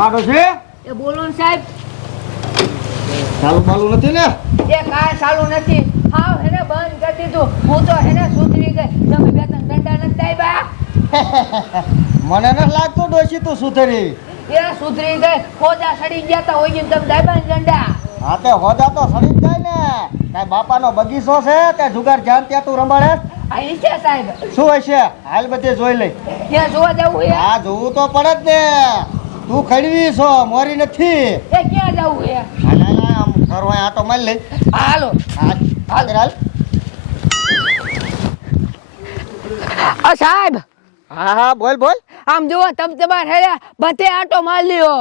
કાઢો છે એ બોલો ને સાહેબ. ચાલુ બાલુ નથી ને? એ કાંઈ ચાલુ નથી. હાવ હેને બંધ કરી દીધું. હું તો હેને સુધરી ગઈ. તમે બે ત્રણ દંડા નથી આવ્યા? મને નથી લાગતું ડોશી તું સુધરી. એ સુધરી ગઈ. ખોજા સડી ગયા તા હોય તમે દાબા ને દંડા. હા તે હોદા તો સડી જાય ને. કાંઈ બાપાનો બગીચો છે? કે જુગાર જાન ત્યાં તું રંબાડે અહીં છે સાહેબ. શું હશે? હાલ બધે જોઈ લઈ. ત્યાં જોવા જવું હા જોવું તો પડે જ ને. તું ખડવી છો મોરી નથી. એ ક્યાં જવું એ હાલ હાલ આમ ફરવા આટો મારી લઈ. હાલો. હાલ હાલ હાલ. આ સાહેબ. હા હા બોલ બોલ. આમ જુઓ તમ તમાર હેરે બધે આટો માર લ્યો.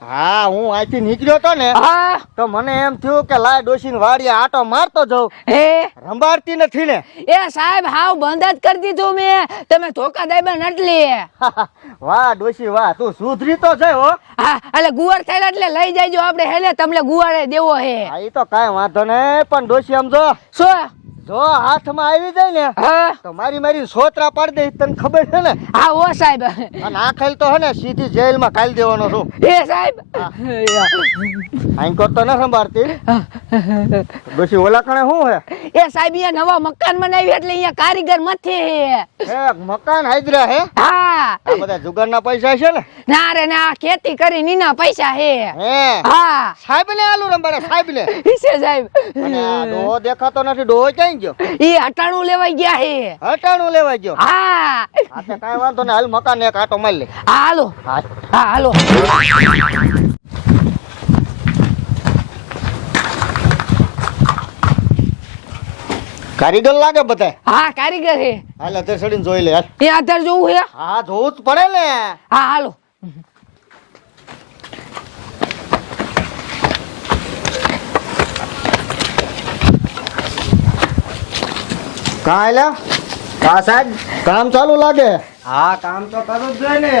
હા હું અહીંથી નીકળ્યો તો ને હા? તો મને એમ થયું કે લાય ડોશીને વાડીએ આટો મારતો જાઉં. હે? રંબાડતી નથી ને. એ સાહેબ હાવ બંધ જ કરી દીધું મેં. તમે ધોકા દાબા નટલી વાહ ડોશી વાહ તું સુધરી તો છે હો. હા એટલે ગુવાર થયેલા એટલે લઈ જાયજો. આપણે હેલે તમને ગુવારે દેવો હે. હા ઈ તો કાંઈ વાંધો નહીં પણ ડોશી સમજો. શું? જો હાથમાં આવી જાય ને હા? તો મારી મારી સોતરા પાડી દે તને ખબર છે ને? હા ઓ સાહેબ. અને આ ખાલી તો હે ને સીધી જેલમાં કાઢી દેવાનો છું. એ સાહેબ. આઈ કરતો ન સંભાળતી. ડોશી ઓલા કણે શું હે? એ સાહેબ અહીંયા નવા મકાન બનાવી એટલે અહીંયા કારીગર નથી હે. મકાન હાઈદરા હે? હા. આ બધા જુગારના પૈસા છે ને? ના રે ના ખેતી કરી નીના પૈસા હે. હે? હા. સાહેબ ને આલુ રંબાડે સાહેબ ને ઈસે સાહેબ. અને આ ડોહો દેખાતો નથી ડોહો ક્યાં ગયો. ઈ હટાણું ગયા હે. હટાણું લેવા ગયો. હા. આ તો કાંઈ વાંધો નહીં. હાલ મકાન એક આટો મારી લે. હા, હાલો. હા. હાલો. કારીગર લાગે બધા હા કારીગર હે. હાલ અત્યારે સડીને જોઈ લે યાર એ આધાર જોવું હે? હા જોવું જ પડે ને. હા હાલો. કાં આયલા કા સાહેબ? કામ ચાલુ લાગે? હા કામ તો કરવું જ જોઈએ ને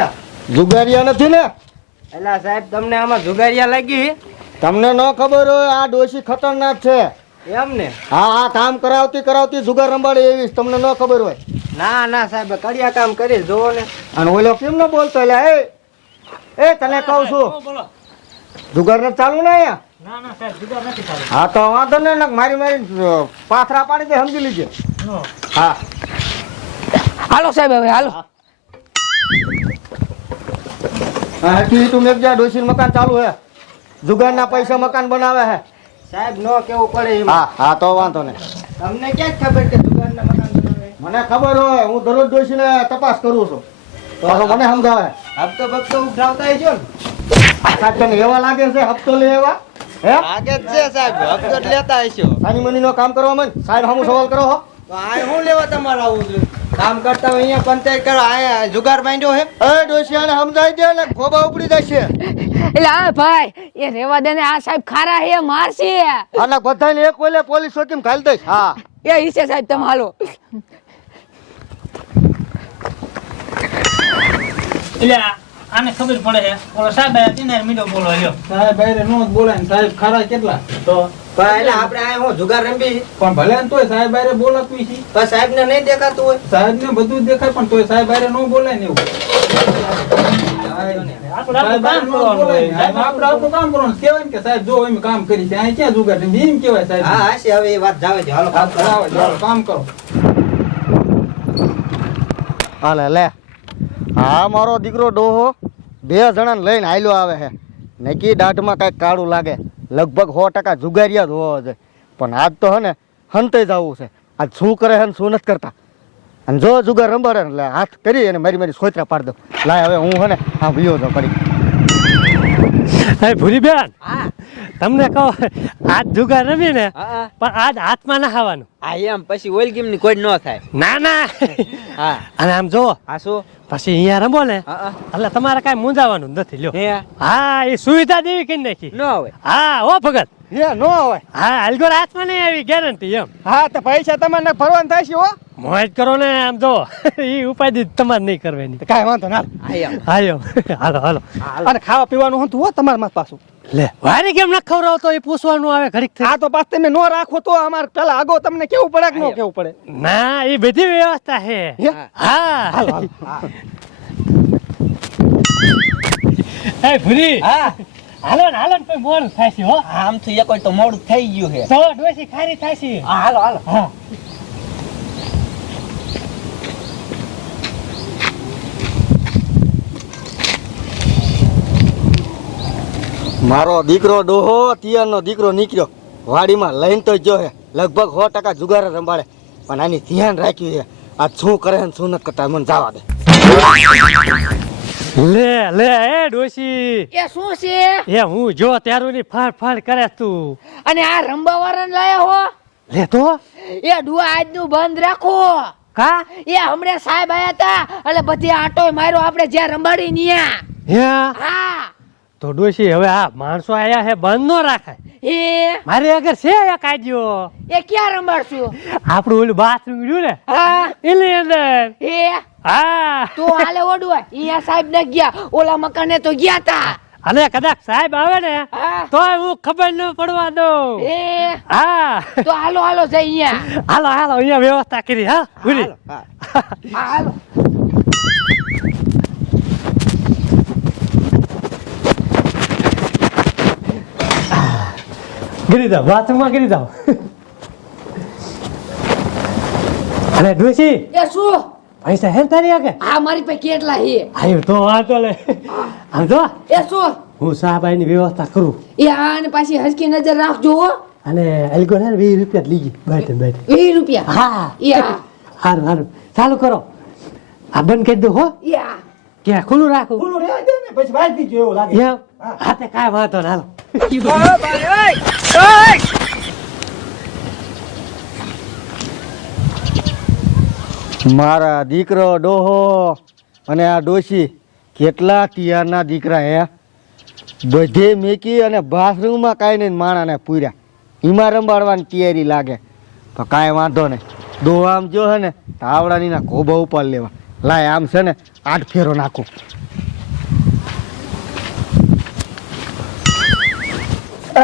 જુગારિયા નથી ને? એલા સાહેબ તમને આમાં જુગારિયા લાગી? તમને ન ખબર હોય આ ડોશી ખતરનાક છે. એમ ને? હા આ કામ કરાવતી કરાવતી જુગાર રંબાડે એવી તમને ન ખબર હોય. ના ના સાહેબ કડિયા કામ કરીશ જોવો ને. અને ઓલો કેમ ન બોલતો એટલે એ એ તને કહું છું. જુગાર નથી ચાલુ ને અહીંયા? હા તો વાંધો ને મારી મારી પાથરા પાડી દે સમજી લીજે. હા. હાલો સાહેબ હવે હાલો. હા તું મેં જા ડોશી મકાન ચાલુ હે. જુગારના પૈસા મકાન બનાવે હે. સાહેબ નો કેવું પડે હા હા તો વાંધો ને તમને ક્યાં ખબર કે જુગારના મકાન બનાવે? મને ખબર હોય હું દરરોજ ડોશીને તપાસ કરું છું. તો મને સમજાવે. હપ્તો બપ્તો ઉઠાવતા છો ને. સાહેબ તને એવા લાગે છે હપ્તો લે એવા? હે? લાગે છે સાહેબ હપ્તો લેતા હશો. સાની મની નો કામ કરવા મન. સાહેબ હમું સવાલ કરો હો. તો આ શું લેવા તમારે આવું છે? કામ કરતા હોય અહીંયા પંચાયત કરો આ જુગાર માંડ્યો હે? એ ડોશિયાને સમજાઈ દે ને ખોબા ઉપડી જશે. એટલે આ ભાઈ એ રેવા દે ને આ સાહેબ ખારા હે મારશે. આના બધાને એક ઓલે પોલીસ ચોકીમાં ઘાલી દઈશ. હા. એ ઈસે સાહેબ તમે હાલો. એટલે આને ખબર પડે છે. બોલો સાહેબ આયા તેને મીડો બોલો લ્યો. સાહેબ અરે નો બોલે ને સાહેબ ખરા કેટલા? તો એટલે આપણે આ શું જુગાર રમી પણ ભલે ને તોય સાહેબ અરે બોલાતું છે. તો સાહેબ ને નહીં દેખાતું હોય? સાહેબ ને બધું દેખાય પણ તોય સાહેબ અરે નો બોલાય ને એવું. આપણે સાહેબ આપણું હારે કામ કરવાનું બોલાય. સાહેબ આપણે આપણું કામ કરવાનું. કહેવાય ને કે સાહેબ જો એમ કામ કરી છે અહીં ક્યાં જુગાર એમ કેવાય સાહેબ. હા હવે એ વાત જાવે છે. હાલો કામ કરો. બરાબર, કામ કરો. હાલે લે. હા મારો દીકરો ડોહો બે જણાને લઈને હાલ્યો આવે છે નક્કી દાઢમાં કાંઈક કાળું લાગે. લગભગ સો ટકા જુગારિયા જ હોવો છે પણ આજ તો હે ને હંતે જવું છે. આજ શું કરે છે ને શું નથી કરતા. અને જો જુગાર રંબાડે ને એટલે હાથ કરી અને મારી મારી સોતરા પાડી દો લાય હવે હું હે ને હા ભીયો તો કરી. ભૂરી બેન હા. તમને કહો આજ જુગાર રમી ને પણ આજ હાથમાં ના ખાવાનું હા એમ પછી ઓઇલ ગેમની કોઈ ન થાય. ના ના. હા. અને આમ જો આ શું? પછી અહીંયા રમો ને એટલે તમારે કાઈ મૂંઝાવાનું નથી લ્યો. હે? હા એ સુવિધા દેવી કરી નાખી ન હોય હા હો ભગત. હે નો હોય હા અલગોર હાથમાં નહીં આવી ગેરંટી એમ. હા તો પૈસા તમારે ફરવાનું થાય છે હો. મોજ કરો ને આમ જો. એ ઉપાય દીધ તમારે નહીં કરવાની. કાંઈ વાંધો ના હાલો હાલો. હાલો. અને ખાવા પીવાનું હતું હો તમારા માં પાછું. લે વારી કેમ ન ખવડાવતો? એ પૂછવાનું આવે ઘડીક આ તો પાછ તમે નો રાખો તો અમારે પેલા આગો તમને કેવું પડે કે નો કેવું પડે? ના એ બધી વ્યવસ્થા છે હે? હા. હાલો હાલો. એ ભૂરી. હા. હાલો ને હાલો ને કોઈ મોડું થાય છે હો. આમ તો એક તો મોડું થઈ ગયું છે. તો ડોસી ખારી થાય છે. હાલો હાલો. હા. મારો દીકરો ડોહો તિયારનો દીકરો નીકળ્યો. વાડીમાં લઈને તો જો હે. લગભગ સો ટકા જુગાર જ પણ આની ધ્યાન રાખ્યું છે. આ શું કરે ને શું નથી કરતા મને જવા દે. લે લે એ ડોશી. એ શું છે? એ હું જો ત્યારું ની ફાડ ફાડ કરે તું. અને આ રંબા વાળાને લાયા હો? લે તો. એ ડુઆ આજનું બંધ રાખો. કા? એ હમણે સાહેબ આયા તા. એટલે બધી આટો માર્યો આપણે જ્યાં રંબાડી નિયા. હે? હા. તો ડોસી હવે આ માણસો આયા હે બંધ નો રાખાય. એ? મારે અગર છે આ કાજ્યો એ ક્યાં રમાડશું? આપણું ઓલું બાથરૂમ રહ્યું ને હા. એની અંદર. એ? હા. તો હાલે ઓડવા અહીંયા સાહેબ ને ગયા ઓલા મકાને તો ગયા તા. અને કદાચ સાહેબ આવે ને તો હું ખબર ન પડવા દઉં. એ? હા. તો હાલો હાલો જઈ અહીંયા. હાલો હાલો અહીંયા વ્યવસ્થા કરી હા ભૂલી હાલો. ગીરી જાઓ બાથરૂમમાં ગીરી જાઓ અરે ડોસી એ શું પૈસા હે તારી આગે આ મારી પાસે કેટલા હે આયો તો વાંધો લે આમ તો એ શું હું સાહેબાઈની વ્યવસ્થા કરું એ આને પાછી હસકી નજર રાખજો હો અને અલગો ને વીસ રૂપિયા લીજી બેઠે બેઠે વીસ રૂપિયા હા યા આ હારું સારું ચાલુ કરો આ બંધ કરી દો હો યા આ કે ખુલ્લું રાખું ખુલ્લું રહેવા દે ને પછી વાંચી દીજો એવું લાગે હાથે કાંઈ વાંધો ના હાલો મારા દીકરો ડોહો અને આ ડોશી કેટલા તિયારના દીકરા હે? બધે મેકી અને બાથરૂમમાં કાંઈ નહીં માણાને પૂર્યા. એમાં રંબાડવાની તૈયારી લાગે. તો કાંઈ વાંધો નહીં. ડોહો આમ જો હે ને તાવડાની આવડાની ના ખોબા ઉપર લેવા. લાય આમ છે ને આઠ ફેરો નાખો. આ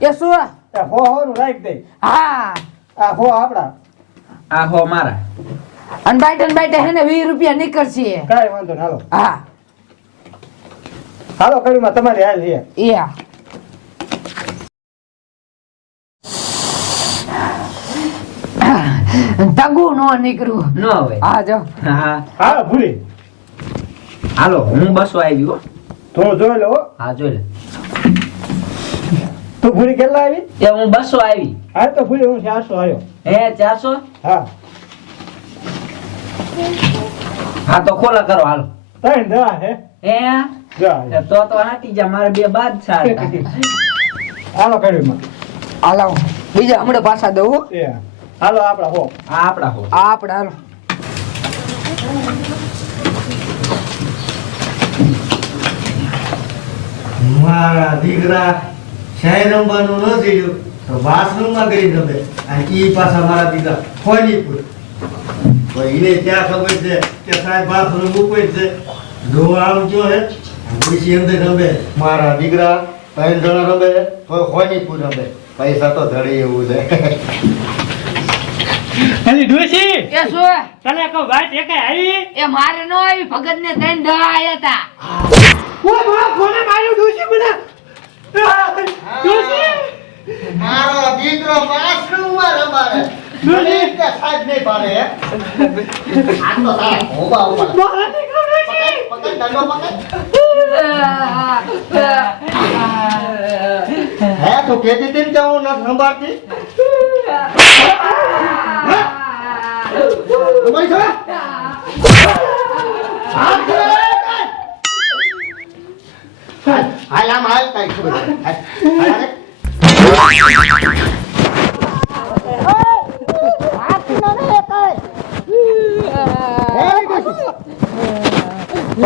એ શું હો હો નું રાખ દે. હા. આ હો આપડા. આ હો મારા. અને અનબાઈટ ને હે ને 20 રૂપિયા નીકળશે. કાઈ વાંધો ના હાલો. હા. હાલો કર્યું તમારી હાલ છે. એ આ તગુ નો નીકળું ન હોય હા જો. હા. હા ભૂલી. હાલો હું બસો આવી ગયો. તો જોઈ લો. હો. હા જોઈ લે. તું ભૂલી કેટલા આવી? એ હું બસો આવી. હા તો ભૂલી હું ચારસો આવ્યો. હે ચારસો? હા. હા તો ખોલા કરો હાલ. તઈ દવા હે. હે? જા તો તો હાટી જા મારે બે બાદ સારતા હાલો કર્યું હાલો બીજા હમણાં પાછા દઉં હો. હાલો આપડા હો. આ આપડા હો. આ આપણે હાલો. મારા દીકરા શહેર રમવાનું ન થયું તો માં કરી રમે. અને ઈ પાછા મારા દીકરા ખોલી પૂર. એને ત્યાં ખબર છે કે સાહેબ બાથરૂમ ઉપર છે. જો આમ જો હે? પછી અંદર રમે મારા દીકરા ત્રણ જણા રમે તો ખોની પૂર રમે પૈસા તો ધડે એવું છે. અલી ડોસી એ શું તને કો વાત એકે આવી? એ મારે નો આવી ભગત ને ત્રણ દવા આયા તા. ઓ મારા ફોને માર્યું ડોસી મને ડોસી મારો દીકરો બાથરૂમમાં રમાડે. ડોસી કે સાહેબ નહીં હે આ તો તારા ખોબા ઉપર મારા દીકરો ડોસી પકડ દંડો પકડ હે તું કેતી હતી ને કે હું નથી સંભાળતી? ઊભી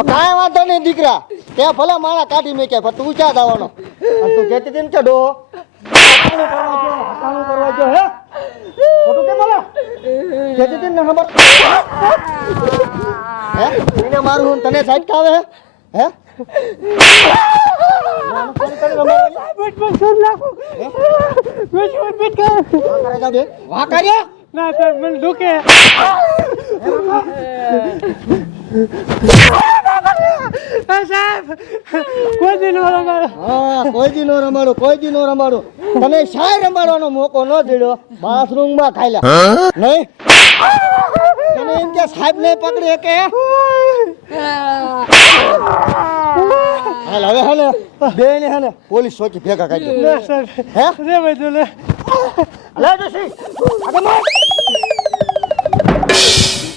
કાંઈ વાંધો નહીં દીકરા. ત્યાં ભલે મારા કાઢી મેકે પણ તું ક્યાં જવાનો અને તું કહેતી હતી ને કે ડો હકાણું કરવા જો, હકાણું કરવા જો, હે? ખોટું કેમ બોલે? કહેતી હતી ને ખબર? હે? એને મારું હું તને સાઈડ કાવે હે? હે? નાનું ફોન કરી રમાડવાની? બટ બટ છોડ નાખું ડોસી બટ બટ કર વાહ કરે જા બે. વાહ કર્યા? ના મને દુખે. સાહેબ કોઈ દી નો રમાડો હા કોઈ દી નો રમાડું કોઈ દી નો રમાડું. તને શાય રમાડવાનો મોકો ન દીધો બાથરૂમમાં ખાયલા નહીં? તને એમ કે સાહેબ ને પકડી કે? હાલ હવે હે બે ને હે પોલીસ ચોકી ભેગા કરી ના હે? રે ભાઈ તું લે. લે જશી. આગળ માર.